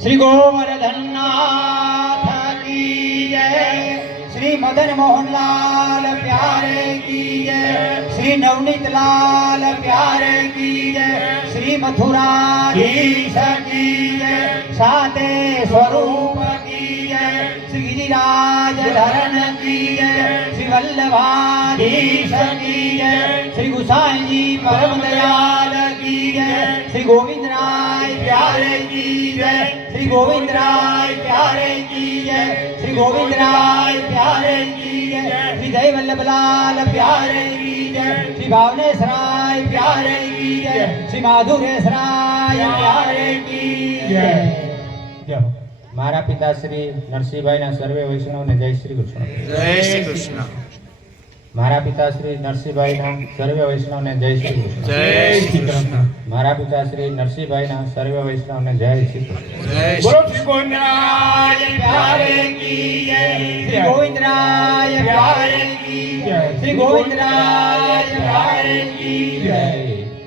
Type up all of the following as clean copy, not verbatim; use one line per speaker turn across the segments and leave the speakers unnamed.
श्री गोवर्धन नाथ की जय, श्री मदन मोहन लाल प्यारे की जय, श्री नवनीत लाल प्यारे की जय, श्री मथुराधीश की जय, साते स्वरूप की जय, श्री गिरिराज धरण की जय, श्री वल्लभाधीश की जय, श्री गुसाई जी परम दयाल की जय, श्री गोविंद राय प्यारे की जय, श्री गोविंद राय प्यारे की जय, श्री गोविंद राय प्यारे की जय, श्री जय वल्लभ लाल प्यारे की जय, श्री भावनेश राय प्यारे की जय, श्री माधुरेश राय प्यारे की जय।
मारा पिता श्री नरसिंहभाई ना सर्वे वैष्णव ने जय श्री कृष्ण।
जय श्री कृष्ण।
मारा पिता श्री नरसिंहभाई ना सर्वे वैष्णव ने जय श्री कृष्ण।
जय श्री कृष्ण।
मारा पिता श्री नरसिंहभाई ना सर्वे वैष्णव ने जय श्री कृष्ण।
जय
बोलो श्री गोविंद राय प्यारे की जय, श्री गोविंद राय प्यारे की जय, श्री गोविंद राय प्यारे की जय।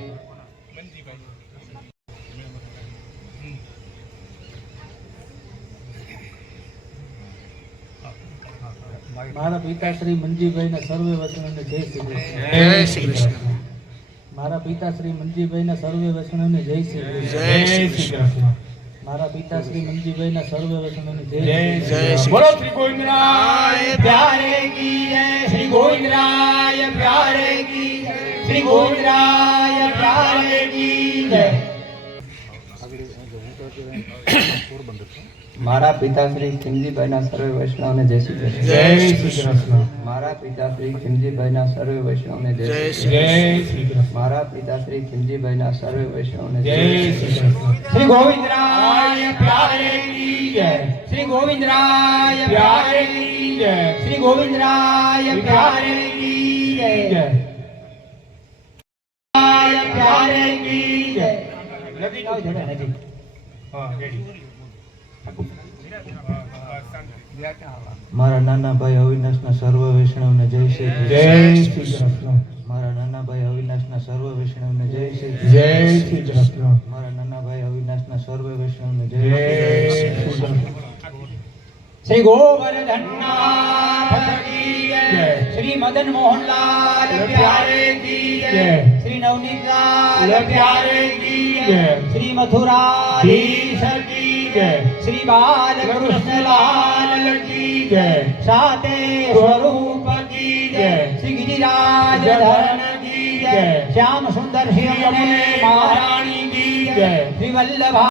मारा पिता श्री मंजीभाई ना सर्वे वैष्णव ने जय श्री कृष्ण।
जय श्री कृष्ण।
मारा पिता श्री मंजीभाई ना सर्वे वैष्णव ने जय श्री कृष्ण।
जय श्री कृष्ण।
मारा पिता श्री मंजीभाई ना सर्वे वैष्णव ने जय
जय श्री
बोलो श्री गोविंद राय प्यारे की जय, श्री गोविंद राय प्यारे की जय, श्री गोविंद राय प्यारे की जय।
मारा पिता श्री खिमजीभाई ना सर्वे वैष्णव ने जय श्री कृष्ण।
जय श्री कृष्ण।
मारा पिता श्री खिमजीभाई ना सर्वे वैष्णव ने जय श्री
कृष्ण।
मारा पिता श्री खिमजीभाई ना सर्वे वैष्णव ने
जय श्री कृष्ण।
श्री गोविंद राय प्यारे की जय, श्री गोविंद राय प्यारे की जय, श्री गोविंद राय प्यारे की जय, प्यारे की जय।
मारा नाना भाई अविनाश ना सर्व वैष्णव ने जय श्री कृष्ण।
जय श्री कृष्ण।
मारा नाना भाई अविनाश ना सर्व वैष्णव ने जय श्री कृष्ण।
जय श्री कृष्ण।
मारा नाना भाई अविनाश ना सर्व वैष्णव ने जय
जय
श्री
श्री
कृष्ण।
कृष्ण।
श्री गोवर्धन नाथ की जय, श्री मदन मोहन लाल प्यारे की जय, श्री नवनीत लाल प्यारे की जय, श्री मथुराधीश की जय, श्री बालकृष्ण लाल की जय, साते स्वरूप की जय, श्री गिरिराज धरण की जय, श्याम सुंदर श्री महारानी की जय, श्री वल्लभा